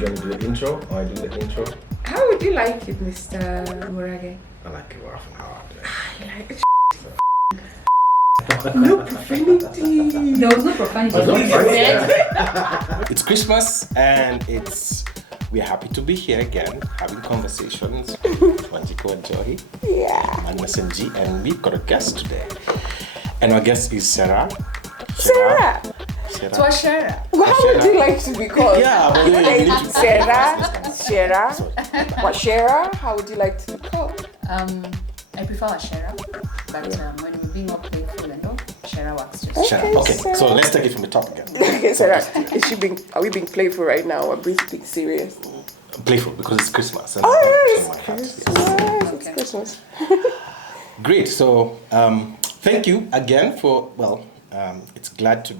you want to do the intro? Or I do the intro? How would you like it, Mr. Murage? I like it half an hour. I like it. No profanity. There was no profanity. It's Christmas and we're happy to be here again, having conversations with Wanjiku Wanjohi Magnus MG, and we've got a guest today. And our guest is Sarah. Sarah. Shara. How would you like to be called? Yeah, but Sarah. Shara. How would you like to be called? I prefer a Shara, but when we're being more playful and all, Shara works too. Okay, so let's take it from the top again. Okay, Sarah. Are we being playful right now or being serious? Playful because it's Christmas. And It's Yes. Christmas. Great. So thank you again for it's glad to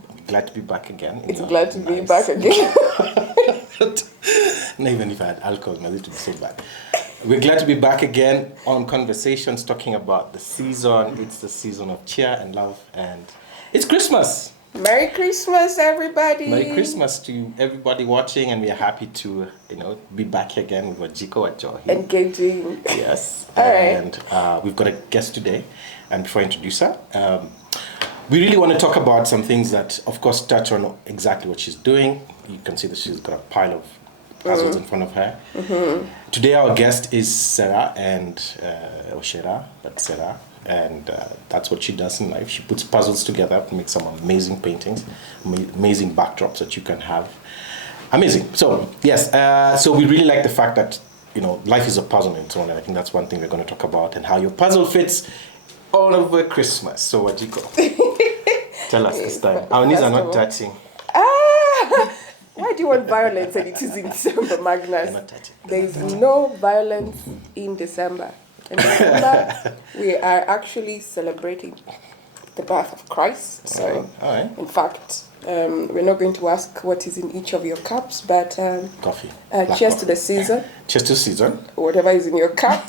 be back again. It's glad to be back again. Not even if I had alcohol, it would be so bad. We're glad to be back again on Conversations, talking about the season. It's the season of cheer and love, and it's Christmas. Merry Christmas, everybody. Merry Christmas to everybody watching, and we are happy to, be back here again with Wanjiku Wanjohi. Engaging. Yes. All right. And we've got a guest today, and before I introduce her, we really want to talk about some things that, of course, touch on exactly what she's doing. You can see that she's got a pile of puzzles in front of her. Mm-hmm. Today, our guest is Sarah, Sarah, and that's what she does in life. She puts puzzles together to make some amazing paintings, amazing backdrops that you can have. Amazing. So, yes, so we really like the fact that, life is a puzzle and so on, and I think that's one thing we're going to talk about, and how your puzzle fits all over Christmas. So, Wanjiku, tell us this time. Our knees are not touching. Why do you want violence and it is in December, Magnus? They're not touching. There is no violence in December. In December, we are actually celebrating the birth of Christ. So, all right. in fact, we're not going to ask what is in each of your cups, but Coffee. cheers to the season. Cheers to season. Whatever is in your cup.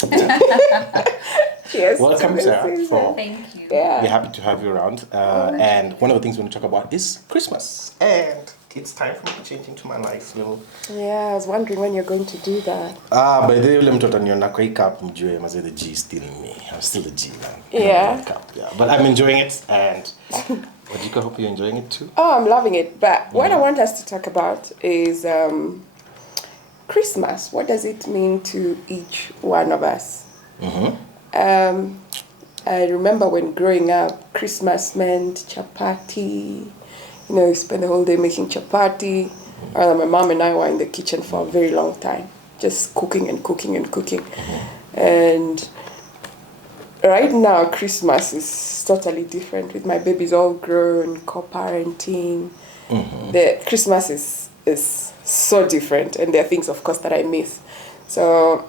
Cheers. Welcome, to the Sarah. season. Thank you. Yeah. We're happy to have you around. And one of the things we want to talk about is Christmas. And it's time for me to change into my nice little... Yeah, I was wondering when you're going to do that. By the way, the G is still in me. I'm still a G, man. Yeah. But I'm enjoying it, and Wanjiku, I hope you're enjoying it too. Oh, I'm loving it. But what I want us to talk about is Christmas. What does it mean to each one of us? Mm-hmm. I remember when growing up, Christmas meant chapati. You spend the whole day making chapati. My mom and I were in the kitchen for a very long time, just cooking and cooking and cooking. Mm-hmm. And right now, Christmas is totally different with my babies all grown, co-parenting. Mm-hmm. The Christmas is so different, and there are things, of course, that I miss. So,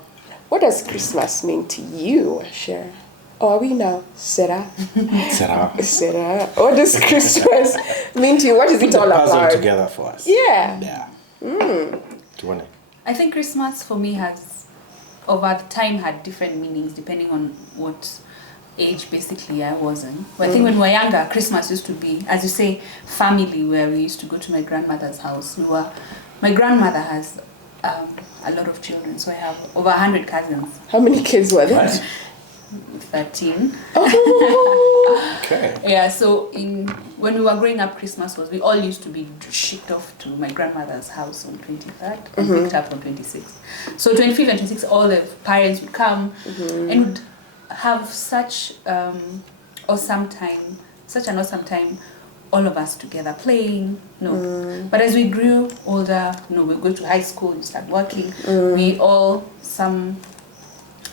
what does Christmas mean to you, Cher? Or are we now? Sarah. Sarah. What does Christmas mean to you? What is it all about? Put the puzzle together for us. Yeah. I think Christmas for me has, over time, had different meanings depending on what age basically I was in. But I think when we were younger, Christmas used to be, as you say, family, where we used to go to my grandmother's house. My grandmother has a lot of children, so I have over 100 cousins. How many kids were there? 13. Oh. Okay. Yeah, so when we were growing up, Christmas we all used to be shipped off to my grandmother's house on 23rd and picked up on 26th. So 25th and 26th, all the parents would come and would have such an awesome time, all of us together playing. But as we grew older, we go to high school, we start working. We all, some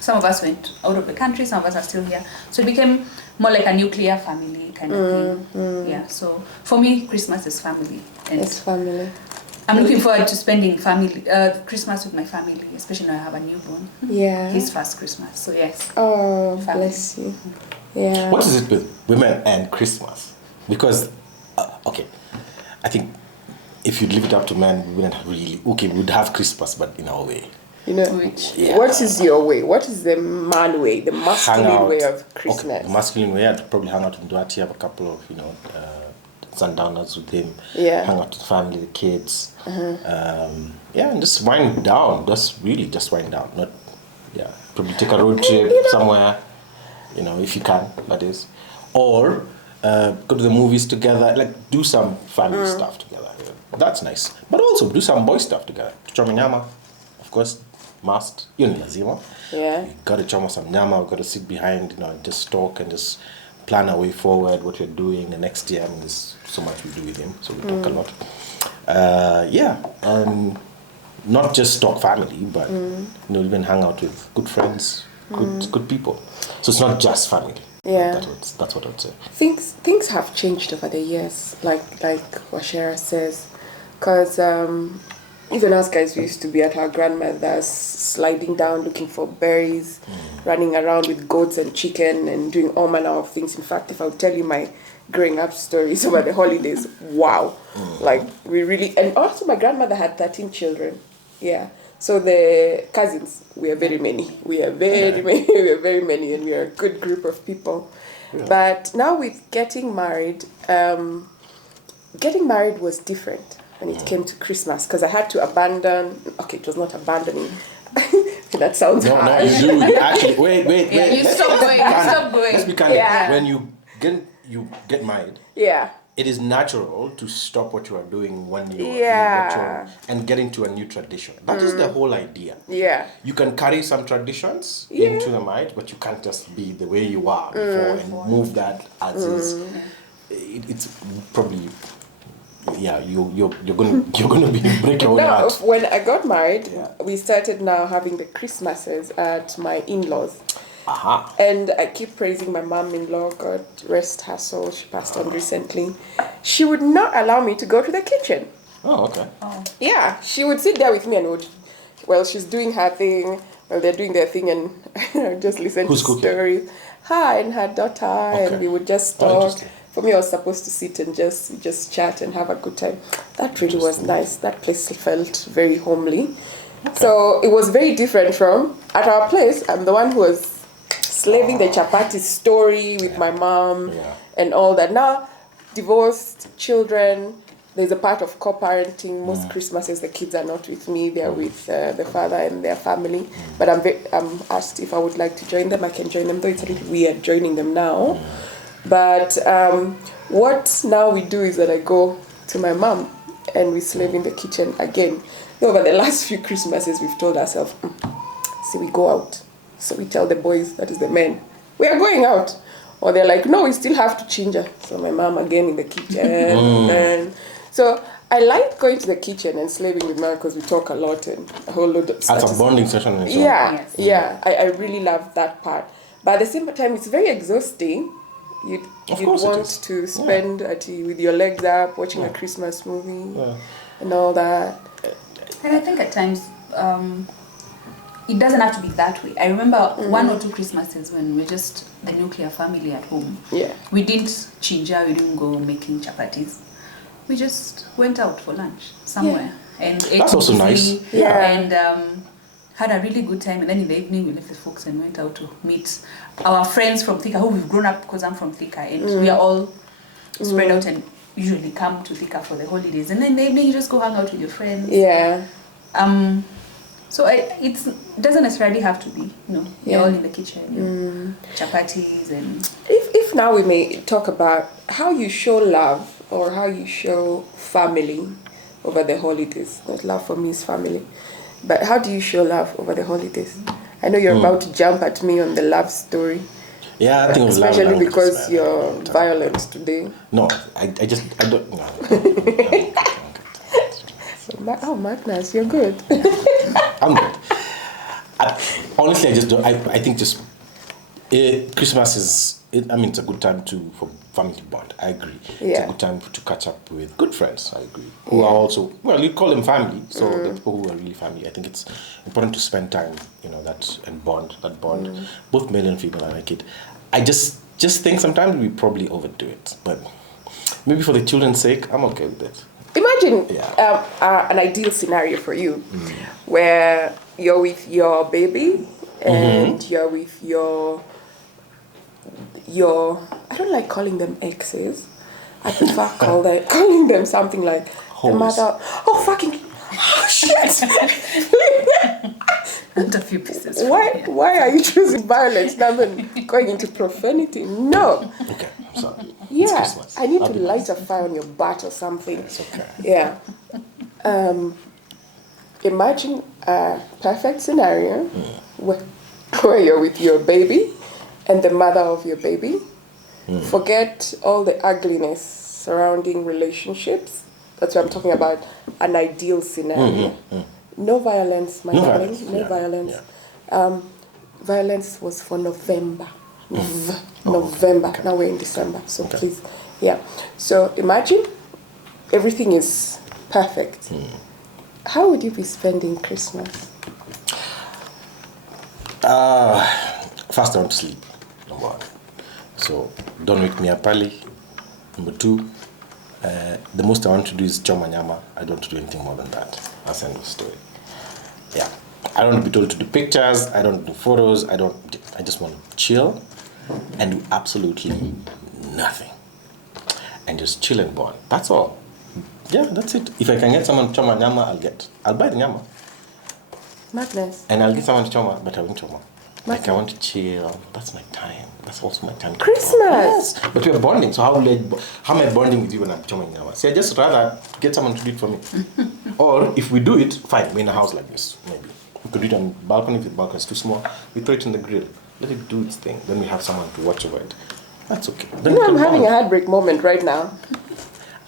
of us went out of the country, some of us are still here. So it became more like a nuclear family kind of thing. Yeah, so for me, Christmas is family. And it's family. I'm looking forward to spending Christmas with my family, especially now I have a newborn. Yeah. His first Christmas, so yes. Oh, family. Bless you. Yeah. What is it with women and Christmas? Because, I think if you leave it up to men, we wouldn't really, we would have Christmas, but in our way. What is your way? What is the man way, the masculine way of Christmas? The masculine way, I'd probably hang out in Duarte, have a couple of, sundowners with him. Yeah. Hang out with the family, the kids. And just wind down. Just wind down. Not, probably take a road trip somewhere, if you can, that is. Or go to the movies together, like do some family stuff together. Yeah. That's nice. But also do some boy stuff together. Choma nyama, of course, must. Lazima. Yeah. You gotta choma some nyama, we gotta sit behind, and just talk and just plan our way forward, what we're doing the next year. I mean, there's so much we do with him, so we talk a lot. Not just talk family, but even hang out with good friends, good people. So it's not just family. Yeah. That's what I would say. Things have changed over the years, like Washera says, because even us guys, we used to be at our grandmother's, sliding down looking for berries, running around with goats and chicken and doing all manner of things. In fact, if I would tell you my growing up stories over the holidays, wow. Like we really, and also my grandmother had 13 children. Yeah. So the cousins, we are very many. We are very many, and we are a good group of people. Yeah. But now with getting married was different when it came to Christmas, because I had to abandon. Okay, it was not abandoning. That sounds hard. No, you do. You actually, wait. Yeah, you stop going. Let's be candid. Yeah. When you get married. Yeah. It is natural to stop what you are doing when you Yeah. and get into a new tradition. That is the whole idea. Yeah. You can carry some traditions into the marriage, but you can't just be the way you are before and move that as is. It's probably you're gonna be break your own heart. When I got married, we started now having the Christmases at my in-laws. And I keep praising my mom-in-law, God rest her soul, she passed on recently. She would not allow me to go to the kitchen. Oh, okay. Oh. Yeah, she would sit there with me and she's doing her thing, while they're doing their thing, and I would just listen to stories. Her and her daughter, and we would just talk. For me, I was supposed to sit and just chat and have a good time. That really was nice. That place felt very homely. Okay. So it was very different from, at our place, I'm the one who was slaving the chapati story with my mom and all that. Now, divorced, children, there's a part of co-parenting. Most Christmases, the kids are not with me. They're with the father and their family. But I'm asked if I would like to join them. I can join them, though it's a little weird joining them now. But what now we do is that I go to my mom and we slave in the kitchen again. Over the last few Christmases, we've told ourselves, so we go out. So we tell the boys, that is the men, we are going out. Or they're like, no, we still have to change her. So my mom again in the kitchen. And so I like going to the kitchen and slaving with mom because we talk a lot and a whole lot of stuff. That's a bonding session. I really love that part. But at the same time, it's very exhausting. You'd want to spend with your legs up, watching a Christmas movie and all that. And I think at times, it doesn't have to be that way. I remember one or two Christmases when we're just the nuclear family at home. Yeah. We didn't chinja, we didn't go making chapatis. We just went out for lunch somewhere and ate. That's also nice. And had a really good time. And then in the evening we left the folks and went out to meet our friends from Thika, who we've grown up because I'm from Thika, and we are all spread out and usually come to Thika for the holidays. And then in the evening you just go hang out with your friends. Yeah. So it doesn't necessarily have to be, you're all in the kitchen, chapatis and... If now we may talk about how you show love or how you show family over the holidays. Because love for me is family. But how do you show love over the holidays? I know you're about to jump at me on the love story. Yeah, I think especially because you're violent today. No, I don't. No. Oh, Magnus, you're good. I'm good. Honestly, I just don't. I think just Christmas is. It's a good time for family to bond. I agree. It's a good time to catch up with good friends. I agree. Who are also, you call them family. So the people who are really family. I think it's important to spend time. And bond. Both male and female. I like it. I just think sometimes we probably overdo it, but maybe for the children's sake, I'm okay with it. Imagine an ideal scenario for you where you're with your baby and you're with your I don't like calling them exes, I prefer calling them something like the Hobbies. mother. Oh fucking! Oh shit! And a few pieces. Why are you choosing violence rather than going into profanity? No. Okay, I'm sorry. It's Yeah, Christmas. I need I'll to be light nice. a fire on your butt or something. It's okay. Yeah. Imagine a perfect scenario where you're with your baby and the mother of your baby. Forget all the ugliness surrounding relationships. That's what I'm talking about. An ideal scenario. No violence, my No darling. violence, No yeah, violence. yeah. Violence was for November. November. okay. Now we're in December. So Okay. please. Yeah. So imagine everything is perfect. How would you be spending Christmas? First, I want to sleep. Number one. So don't wake me up early. Number two, the most I want to do is choma nyama. I don't want to do anything more than that. That's the end of the story. Yeah. I don't want to be told to do pictures. I don't do photos. I just want to chill and do absolutely nothing. And just chill and bond. That's all. Yeah, that's it. If I can get someone to choma nyama, I'll buy the nyama. Madness. And I'll get someone to choma, but I won't choma. Like, I Okay. want to chill. That's my time. That's also my time. to Christmas! Yes, but we're bonding. So how am I bonding with you when I'm choming nyama? See, I just rather get someone to do it for me. Or if we do it, fine. We're in a house like this, maybe. We could do it on balcony. If the balcony is too small, we throw it in the grill. Let it do its thing. Then we have someone to watch over it. That's okay. Then You we know, I'm can having a bond. heartbreak moment right now.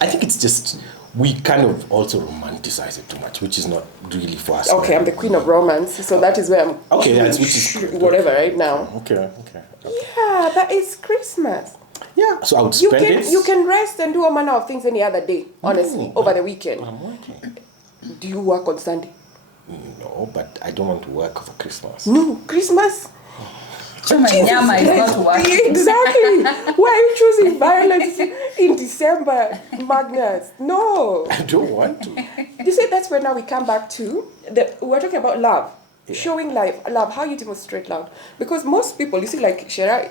I think it's just we kind of also romanticize it too much, which is not really for us. Okay, I'm the queen of romance, so that is where I'm. Okay, that's which is good. whatever Okay. right now. Okay. Yeah, but it's Christmas. Yeah, so I would You spend can it. you can rest and do all manner of things any other day. Honestly, No, over the weekend. But I'm working. Do you work on Sunday? No, but I don't want to work over Christmas. No, Christmas. Choma nyama is not working. Exactly. Why are you choosing violence in December, Magnus? No. I don't want to. You see, that's where now we come back to we're talking about love, showing love, how you demonstrate love. Because most people, you see, like Sarah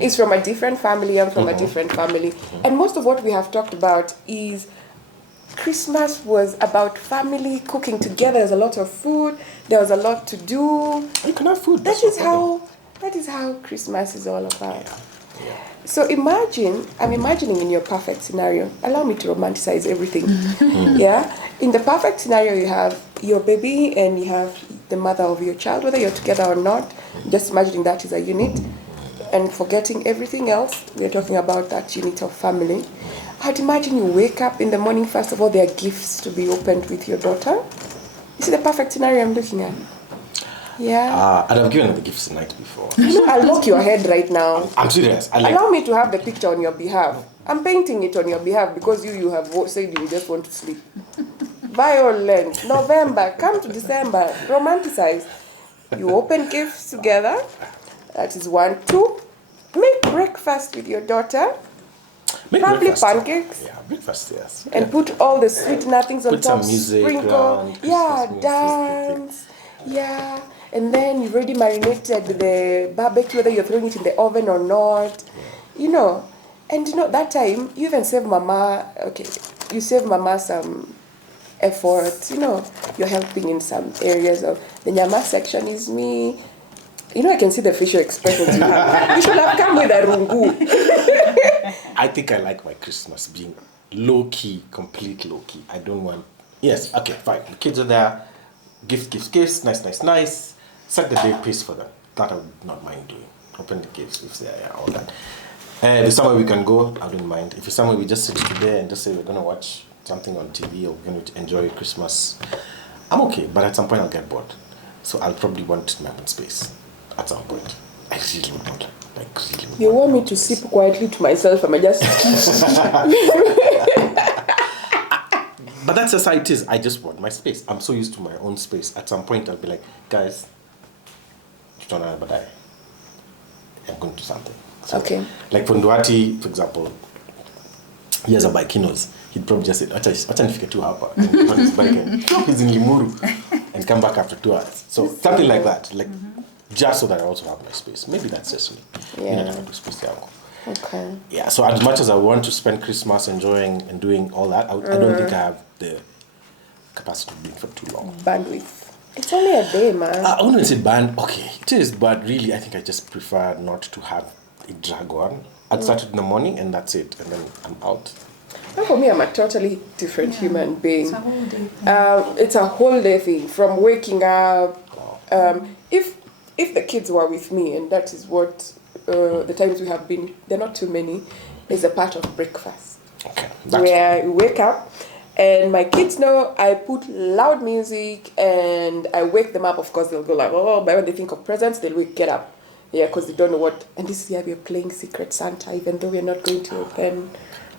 is from a different family. I'm from a different family, and most of what we have talked about is Christmas was about family cooking together. There's a lot of food. There was a lot to do. You can have food. That is how Christmas is all about. Yeah. So I'm imagining in your perfect scenario, allow me to romanticize everything. Yeah? In the perfect scenario, you have your baby and you have the mother of your child, whether you're together or not. Just imagining that is a unit and forgetting everything else. We're talking about that unit of family. I'd imagine you wake up in the morning, first of all, there are gifts to be opened with your daughter. You see the perfect scenario I'm looking at? Yeah. And I've given her the gifts the night before. I'll lock your head right now. I'm serious. I like. Allow me to have the picture on your behalf. I'm painting it on your behalf because you have said you just want to sleep. Violence, November, come to December, romanticize. You open gifts together. That is 1, 2. Make breakfast with your daughter. Make Probably breakfast. pancakes. Yeah, breakfast. Yes. And put all the sweet nothings on Put top. some music Sprinkle. on, Yeah, Christmas music, dance. Yeah. And then you've already marinated the barbecue, whether you're throwing it in the oven or not. You know. And you know, that time, you even save mama, you save mama some effort. You know, you're helping in some areas of the nyama section is me. You know, I can see the facial expressions. You should have come with a rungu. I think I like my Christmas being low key, complete low key. I don't want. Yes. Okay. Fine. The kids are there. Gifts. Nice. Set the day pace for them. That I would not mind doing. Open the gifts if they're there, all that. If there's somewhere we can go, I don't mind. If it's somewhere we just sit today and just say we're going to watch something on TV or we're going to enjoy Christmas, I'm okay. But at some point I'll get bored. So I'll probably want my own space at some point. I really would not. You want me to sip quietly to myself? Am I just... But that's just how it is. I just want my space. I'm so used to my own space. At some point I'll be like, guys, I'm going to do something. So, Okay. Like for Nduati, for example, he has a bike, he knows. He'd probably just say, acha nifike tu hapa, and on his bike and he's in Limuru and come back after 2 hours. So something like that. Like just so that I also have my space. Maybe that's just me. Yeah. You know, space yangu. Okay. Yeah, so as much as I want to spend Christmas enjoying and doing all that, I don't think I have the capacity to do it for too long. Bandwidth. It's only a day, man. I wouldn't say band. Okay, it is, but really, I think I just prefer not to have it drag on. I'd start it in the morning, and that's it, and then I'm out. Now for me, I'm a totally different human being. It's a whole day thing. It's a whole day thing. From waking up, if the kids were with me, and that is what the times we have been, they're not too many, is a part of breakfast. Okay, Where we wake up, and my kids know I put loud music, and I wake them up. Of course, they'll go like, oh, but when they think of presents, they'll get up. Yeah, because they don't know what. And this year we're playing Secret Santa, even though we're not going to open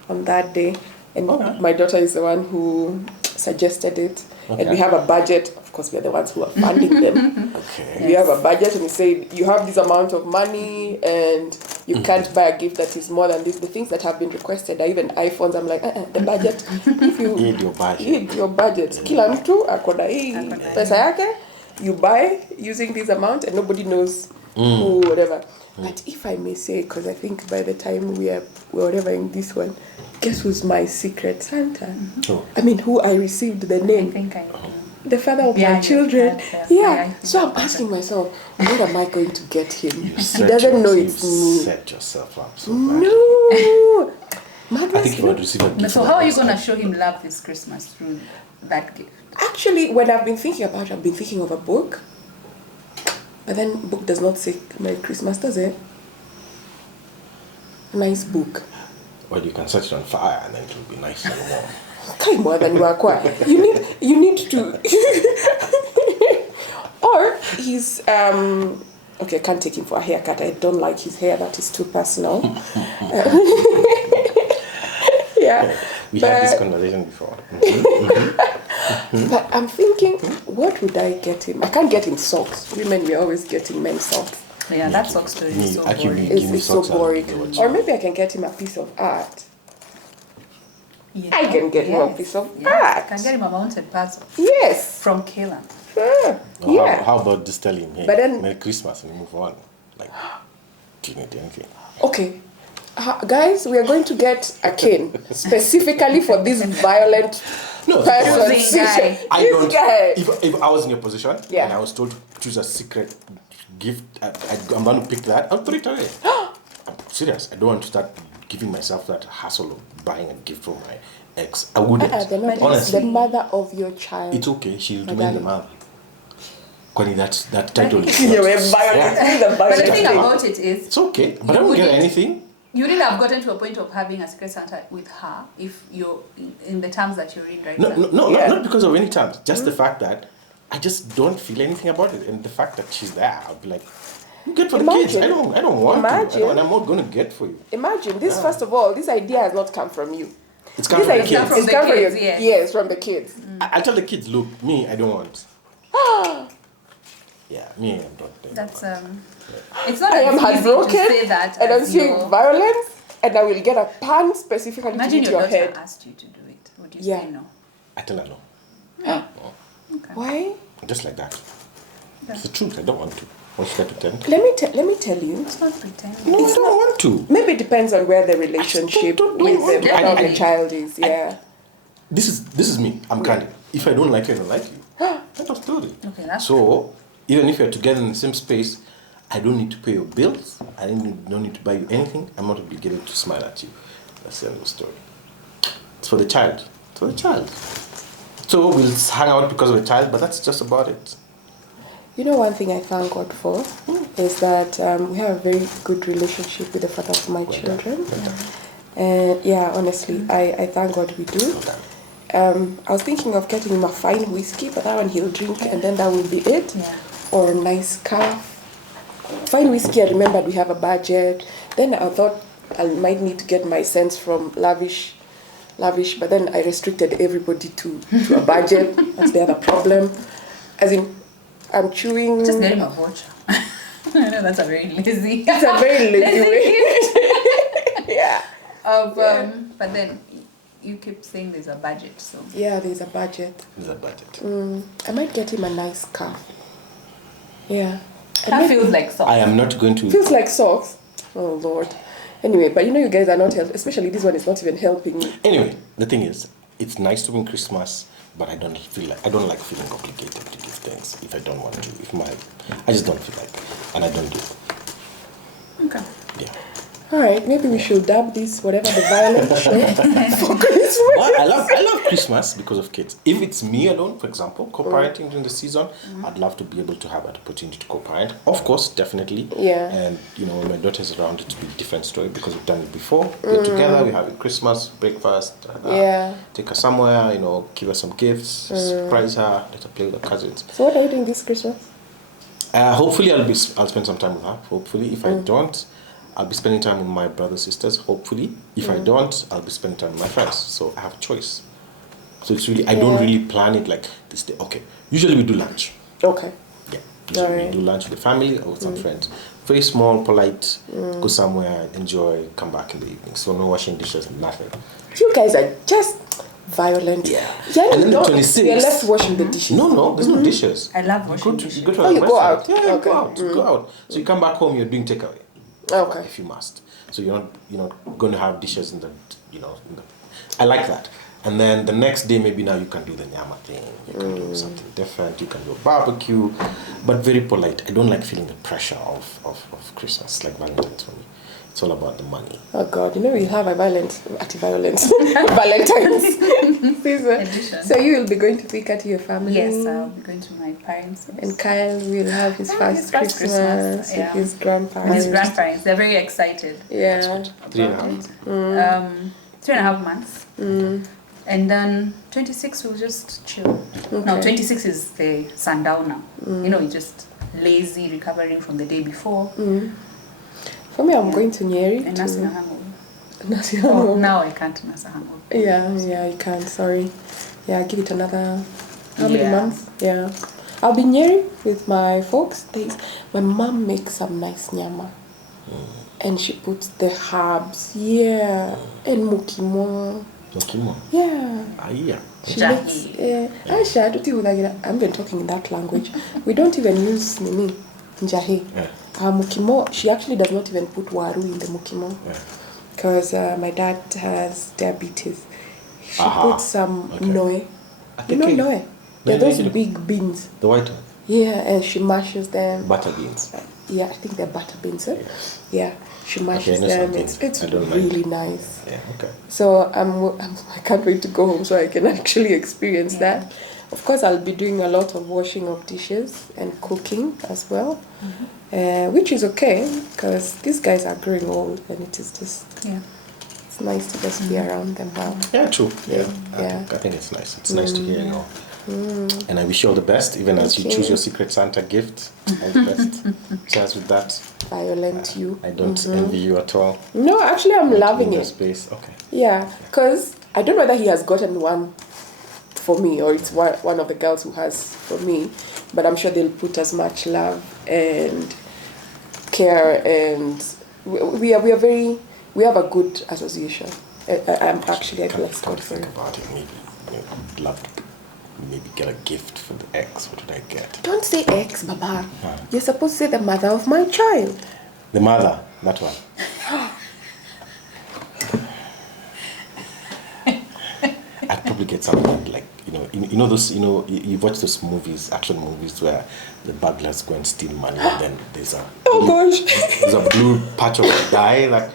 on that day. And my daughter is the one who suggested it. Okay. And we have a budget. Of course, we're the ones who are funding them. Okay. We have a budget, and we say you have this amount of money, and you can't buy a gift that is more than this. The things that have been requested are even iPhones. I'm like, the budget. If you Eat your budget. eat your budget, kila mtu akona hii pesa yake, you buy using this amount, and nobody knows who, whatever. But if I may say, because I think by the time we're whatever in this one, guess who's my secret Santa? Oh. I mean, who I received the I name. think I know. The father of Yeah, my children. yes, Yeah. I So I'm think asking myself, what am I going to get him? You He set doesn't know yourself- it's you me. set yourself up so bad. No. I think Magnus, if I would receive a gift, So how are you going to show him love this Christmas through that gift? actually, when I've been thinking about it, I've been thinking of a book. But then book does not say Merry Christmas, does it? A nice book. Well, you can set it on fire, and then it will be nice and warm. Okay, more than you are quiet. You need to. Or he's okay, I can't take him for a haircut. I don't like his hair. That is too personal. Yeah. We had this conversation before. But I'm thinking, what would I get him? I can't get him socks. Women, we're always getting men's socks. Yeah, that sock story is so Actually, boring. Give me It's so socks and boring. give it Or to maybe I can get him a piece of art. Yeah. I can get him a piece of art. Can get him a mounted puzzle Yes. from Kayla. Sure. Or Yeah. How about just tell him, hey, But then- Merry Christmas, and move on? Like, do you need anything? Okay. Guys, we are going to get a cane specifically for this violent No, person. This guy. I This don't. guy. If I was in your position Yeah. and I was told to choose a secret gift, I'm going to pick that. I'll throw it away. I'm serious. I don't want to start giving myself that hassle of buying a gift for my ex. I wouldn't. They're not Honestly, the mother of your child. it's okay. She'll remain the Madam. mother. Kwani that title is Yeah, we're not- violent. Yeah. The But the violent thing thing. about it is, It's okay, but I don't get anything. you wouldn't have gotten to a point of having a secret Santa with her if you're in the terms that you're in right No, now. no, Yeah. not because of any terms. Just the fact that I just don't feel anything about it, and the fact that she's there, I'll be like, "You get for the kids. I don't want Imagine. to, and I'm not going to get for you." Imagine this. First of all, this idea has not come from you. It's coming This from the idea kids. From is the come from kids, your yes. yes, from the kids. I tell the kids, look, me, I don't want. Yeah, me, I'm not there. That's it's not I am as easy to heartbroken, say that. and I'm as seeing your- violence, and I will get a pan specifically Imagine to hit your your daughter head. asked you to do it. Would you Yeah. say no? I tell her no. Why? Just like that. It's the truth. I don't want to. Why should I pretend? Let me tell you. It's not pretending. No, I don't want to. Maybe it depends on where the relationship don't with want the to. mother of the Definitely. child is. Yeah. This is me. I'm candid. If I don't like you, I don't like you. End of story. Okay, that's So, even if you're together in the same space, I don't need to pay your bills. I don't need to buy you anything. I'm not obligated to smile at you. That's the end of the story. It's for the child. It's for the child. So we'll hang out because of the child, but that's just about it. You know, one thing I thank God for is that we have a very good relationship with the father of my children. And yeah, honestly, I thank God we do. I was thinking of getting him a fine whiskey, but that one he'll drink and then that will be it. Yeah. Or a nice scarf. Fine whiskey, I remembered we have a budget. Then I thought I might need to get my scents from Lavish, but then I restricted everybody to a budget. That's the other problem. As in, I'm chewing. Just get him a voucher. I know that's a very lazy. It's a very lazy way. Yeah. But then you keep saying there's a budget, so Yeah, there's a budget. It's a budget. I might get him a nice scarf. Yeah. that feels like I socks. am not going to. Feels like socks. Oh Lord. Anyway, but you guys are not helping. Especially this one is not even helping me. Anyway, the thing is, it's nice to win Christmas, but I don't like feeling obligated to give things if I don't want to. I just don't feel like it, and I don't give. Okay. Yeah. All right, maybe we should dub this whatever the violent show for Christmas. But I love Christmas because of kids. If it's me alone, for example, co-parenting during the season, I'd love to be able to have that opportunity to co-parent. Of course, definitely. Yeah. And when my daughter's around, it's a different story because we've done it before. We're together, we have a Christmas breakfast. Take her somewhere, give her some gifts, surprise her, let her play with her cousins. So what are you doing this Christmas? Hopefully, I'll spend some time with her. Hopefully, if I don't, I'll be spending time with my brothers, sisters, hopefully. If I don't, I'll be spending time with my friends. So I have a choice. So it's really, I don't really plan it like this day. Okay. Usually we do lunch. Okay. Yeah. Usually we do lunch with the family or with some friends. Very small, polite, go somewhere, enjoy, come back in the evening. So no washing dishes, nothing. You guys are just violent. Yeah. And then the 26th. You're left washing the dishes. No, there's no dishes. I love washing dishes. You go to you go out. Yeah, Okay. go out. So you come back home, you're doing takeaway. Okay. If you must. So you're not going to have dishes in the, I like that. And then the next day, maybe now you can do the nyama thing. You can do something different. You can do a barbecue, but very polite. I don't like feeling the pressure of Christmas, like Valentine's for me. It's all about the money. Oh God, we have a Valentine's season. So you will be going to pick at your family? Yes, I'll be going to my parents. And Kyle will have his first Christmas with his grandparents. His grandparents, they're very excited. Yeah. 3.5. 3.5 months. And then 26 we'll just chill. Okay. No, 26 is the sundowner. We're just lazy, recovering from the day before. For me, I'm going to Nyeri. And nursing a hangover. Nursing a hangover. Now I can't nurse a hangover. Yeah, you can't. Sorry. Yeah, give it another. How many Yeah. months? Yeah. I'll be Nyeri with my folks. My mom makes some nice nyama. And she puts the herbs. Yeah. And mukimo. Mukimo? Yeah. Yeah. She makes. Aisha, I'm even talking in that language. We don't even use nini. Njahi. Yeah. Mukimo, she actually does not even put waru in the mukimo. Because my dad has diabetes. She puts some noe. You know noe? They're those big beans. The white one? Yeah, and she mashes them. Butter beans. Yeah, I think they're butter beans. Yeah, she mashes Okay, them. It's really nice. Yeah, okay. So I can't wait to go home so I can actually experience that. Of course, I'll be doing a lot of washing of dishes and cooking as well, which is okay because these guys are growing old and it is just it's nice to just be around them now. Yeah, true. Yeah. Yeah. I think it's nice. It's nice to hear, And I wish you all the best, even as you choose your Secret Santa gift. All the best. Cheers with that. Violent you. I don't envy you at all. No, actually, I'm loving Your it. space. Okay. Yeah, because I don't know whether he has gotten one for me or it's one of the girls who has for me, but I'm sure they'll put as much love and care, and we have a good association. I'm actually blessed Come God to for think it. about it, maybe I'd love to maybe get a gift for the ex. What did I get? Don't say ex, Baba. You're supposed to say the mother of my child. The mother, that one. I'd probably get something like those you watch those movies, action movies where the burglars go and steal money and then there's a blue patch of dye that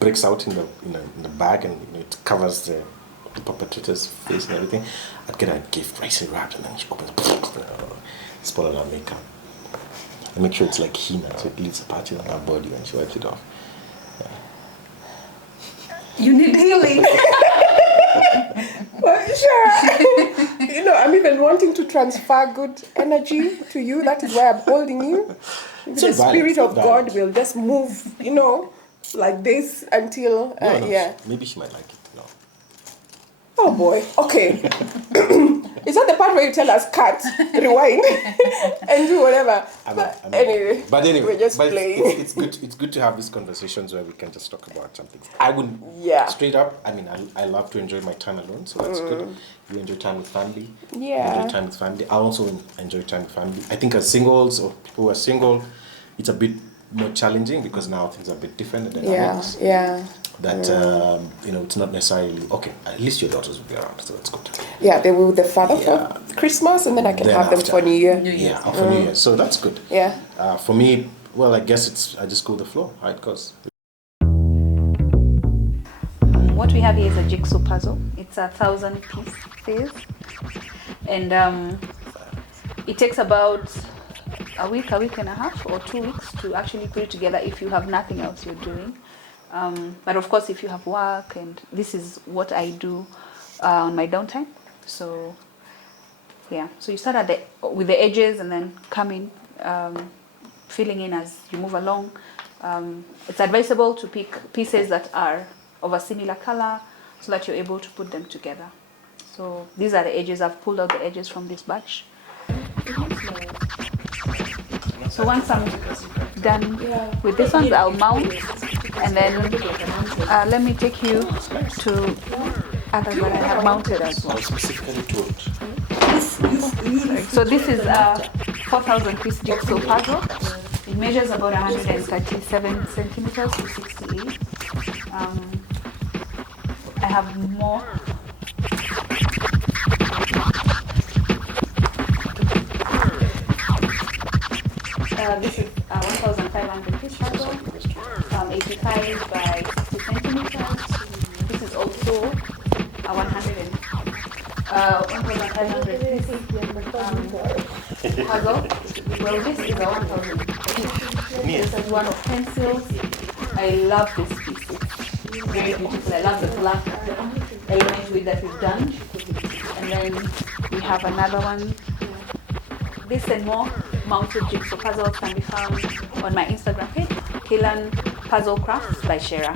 breaks out in the bag and it covers the perpetrator's face and everything. I'd get a gift nicely wrapped and then she opens spoil her makeup and make sure it's like henna so it leaves a patch on her body when she wipes it off. You need healing. Well, sure. I'm even wanting to transfer good energy to you. That is why I'm holding you. The Spirit of God will just move, like this until, Maybe she might like it. No. Oh boy. Okay. Is that the part where you tell us cut, rewind, and do whatever? Anyway, we're just playing. It's good to have these conversations where we can just talk about something. I wouldn't. Yeah. Straight up. I mean, I love to enjoy my time alone, so that's good. You enjoy time with family. Yeah. Enjoy time with family. I also enjoy time with family. I think as singles or people who are single, it's a bit more challenging because now things are a bit different. The Yeah, dynamics. yeah. That it's not necessarily okay. At least your daughters will be around, so that's good. Yeah, they will with the father Yeah. for Christmas, and then I can Then have them after. for New Year. Yeah, for New Year. So that's good. Yeah. For me, well, I guess I just go with the flow, how it goes. What we have here is a jigsaw puzzle. It's 1,000 pieces, and it takes about a week and a half, or 2 weeks to actually put it together if you have nothing else you're doing. But of course, if you have work, and this is what I do on my downtime. So yeah, so you start with the edges and then come in, filling in as you move along. It's advisable to pick pieces that are of a similar color so that you're able to put them together. So these are the edges. I've pulled out the edges from this batch. So once I'm done with this one, I'll mount, and then let me take you to others that I have mounted as well. Specifically told. So this is a 4,000 piece jigsaw puzzle. It measures about 137 centimeters to 68. I have more. This is a 1,500 piece puzzle, 85 by 60 centimeters. This is also a 1,500 piece puzzle. Well, this is a 1,000 piece. This is one of pencils. I love this piece. It's very beautiful. I love the black element with that we've done. And then we have another one. This and more mounted jigsaw puzzles can be found on my Instagram page, Hilan Puzzle Crafts by Shera.